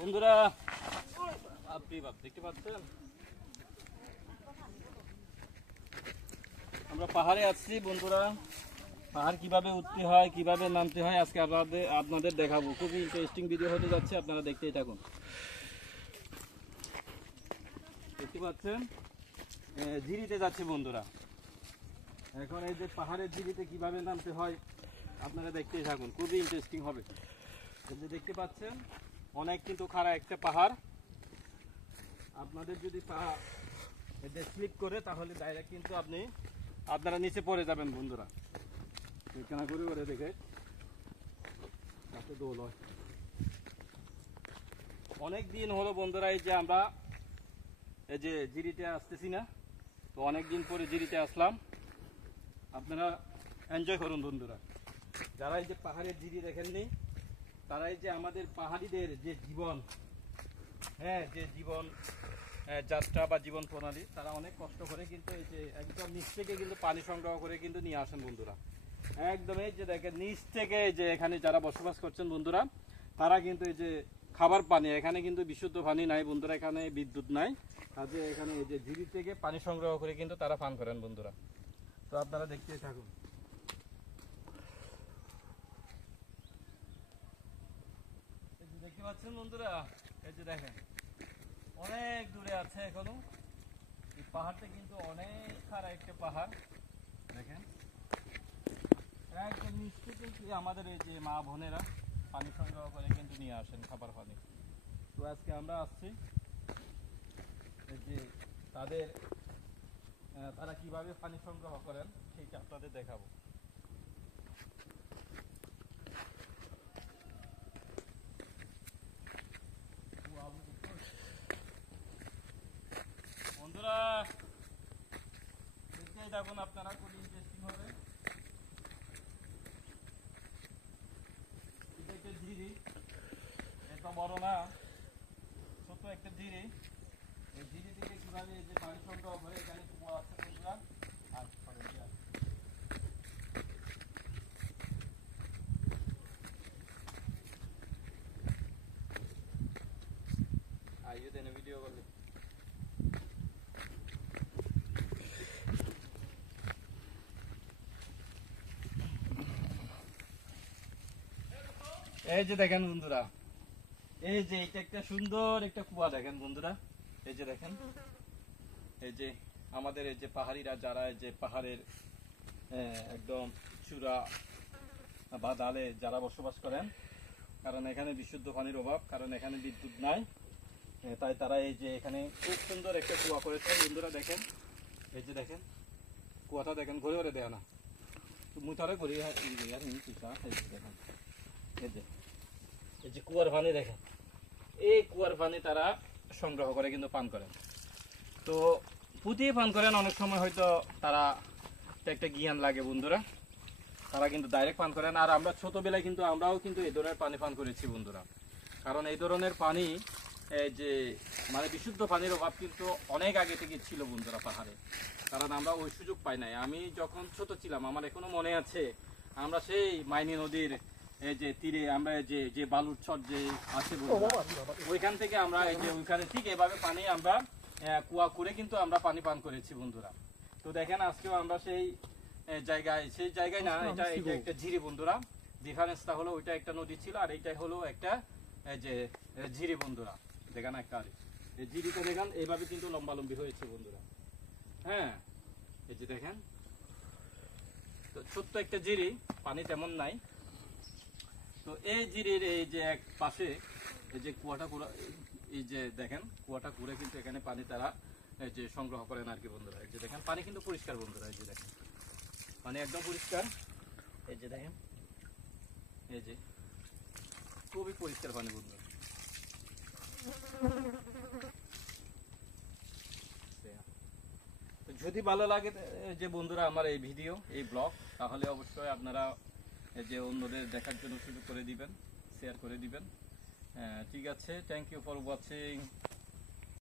বন্ধুরা আপনি দেখতে পাচ্ছেন আমরা পাহাড়ে আছি বন্ধুরা। পাহাড় কিভাবে উঠতে হয় কিভাবে নামতে হয় আজকে আপনাদের দেখাবো। খুবই ইন্টারেস্টিং ভিডিও হতে যাচ্ছে, আপনারা দেখতেই থাকুন। দেখতে পাচ্ছেন জিরিতে যাচ্ছে বন্ধুরা। এখন এই যে পাহাড়ের জিরিতে কিভাবে নামতে হয় আপনারা দেখতেই থাকুন, খুবই ইন্টারেস্টিং হবে। এই যে দেখতে পাচ্ছেন অনেক কিন্তু খাড়া একটা পাহাড়। আপনাদের যদি পাহাড় স্লিপ করে তাহলে ডাইরেক্ট কিন্তু আপনারা নিচে পড়ে যাবেন বন্ধুরা। এখানে করে করে দেখে দোল হয়। অনেক দিন হলো বন্ধুরা এই যে আমরা এই যে জিরিতে আসতেছি না, তো অনেক দিন পরে জিরিতে আসলাম। আপনারা এনজয় করুন বন্ধুরা। যারা এই যে পাহাড়ের জিরি দেখেননি তারা এই যে আমাদের পাহাড়িদের যে জীবন, যে জীবন যাত্রা বা জীবন প্রণালী, তারা অনেক কষ্ট করে কিন্তু এই যে একদম নিচ থেকে কিন্তু পানি সংগ্রহ করে কিন্তু নিয়ে আসেন বন্ধুরা। একদম এই যে দেখেন নিচ থেকে যে এখানে যারা বসবাস করছেন বন্ধুরা, তারা কিন্তু এই যে খাবার পানি, এখানে কিন্তু বিশুদ্ধ পানি নাই বন্ধুরা, এখানে বিদ্যুৎ নাই, কাজে এখানে এই যে ঝিরি থেকে পানি সংগ্রহ করে কিন্তু তারা পান করেন বন্ধুরা। তো আপনারা দেখতেই থাকুন। দেখতে পাচ্ছেন বন্ধুরা, এই যে দেখেন অনেক দূরে আছে এখনো। এই পাহাড়টা কিন্তু অনেক খাড়া একটা পাহাড়। দেখেন একদম নিচ থেকে কিন্তু আমাদের এই যে মা বোনেরা পানি সংগ্রহ করে কিন্তু নিয়ে আসেন খাবার পানি। তো আজকে আমরা আসছি এই যে তারা কিভাবে পানি সংগ্রহ করেন সেটা আপনাদের দেখাবো। বন্ধুরা দেখতেই থাকুন, আপনারা খুব ইন্টারেস্টিং হবে। এটা একটা ঝিরি, এত বড় না, ছোট একটা ঝিরি। এই ঝিরি থেকে কিভাবে যে পানি সংগ্রহ করে এখানে কুয়া আছে বন্ধুরা। ভিডিও করলে এই যে দেখেন বন্ধুরা, এই যে এটা একটা সুন্দর একটা কুয়া দেখেন বন্ধুরা। এই যে দেখেন এই যে আমাদের এই যে পাহাড়িরা যারা এই যে পাহাড়ের একদম চূড়া বা ডালে যারা বসবাস করেন, কারণ এখানে বিশুদ্ধ পানির অভাব, কারণ এখানে বিদ্যুৎ নাই, তাই তারা এই যে এখানে খুব সুন্দর একটা কুয়া করেছে বন্ধুরা। দেখেন এই যে দেখেন কুয়াটা দেখেন, ঘুরে ঘুরে দেয় না মুথারে ঘুরে দেখেন এই যে কুয়ার পানি দেখেন, এই কুয়ার পানি তারা সংগ্রহ করে কিন্তু পান করেন। তো পুঁতিয়ে পান করেন, অনেক সময় হয়তো তারা একটা জ্ঞান লাগে বন্ধুরা, তারা কিন্তু ডাইরেক্ট পান করেন। আর আমরা ছোটবেলায় কিন্তু আমরাও কিন্তু এই ধরনের পানি পান করেছি বন্ধুরা, কারণ এই ধরনের পানি এই যে মানে বিশুদ্ধ পানির অভাব কিন্তু অনেক আগে থেকে ছিল বন্ধুরা পাহাড়ে, কারণ আমরা ওই সুযোগ পাই নাই। আমি যখন ছোট ছিলাম আমার এখনো মনে আছে, আমরা সেই মাইনি নদীর এই যে তীরে আমরা যে বালুর চর যে আছে ওইখান থেকে আমরা এই যে ওইখানে ঠিক এভাবে পানি আমরা কুয়া করে কিন্তু আমরা পানি পান করেছি বন্ধুরা। তো দেখেন আজকেও আমরা সেই জায়গায় না, এটা একটা ঝিরি বন্ধুরা। ডিফারেন্সটা হলো ওইটা একটা নদী ছিল আর এইটা হলো একটা যে ঝিরি বন্ধুরা। দেখেন একটা এই ঝিরিটা দেখেন এইভাবে কিন্তু লম্বালম্বি হয়েছে বন্ধুরা। এই যে দেখেন, তো ছোট্ট একটা ঝিরি, পানি তেমন নাই। তো এই জিরির এই যে এক পাশে এই যে কুয়াটা পুরো, এই যে দেখেন কুয়াটা ঘুরে কিন্তু এখানে পানি তারা এই যে সংগ্রহ করেন আর কি বন্ধুরা। এই যে দেখেন পানি কিন্তু পরিষ্কার বন্ধুরা, এই যে দেখেন পানি একদম পরিষ্কার। এই যে দেখেন এই যে খুবই পরিষ্কার পানি বন্ধুরা। যদি ভালো লাগে যে বন্ধুরা আমার এই ভিডিও এই ব্লগ, তাহলে অবশ্যই আপনারা যে অন্যদের দেখার জন্য সুযোগ করে দিবেন, শেয়ার করে দিবেন। ঠিক আছে, থ্যাংক ইউ ফর ওয়াচিং।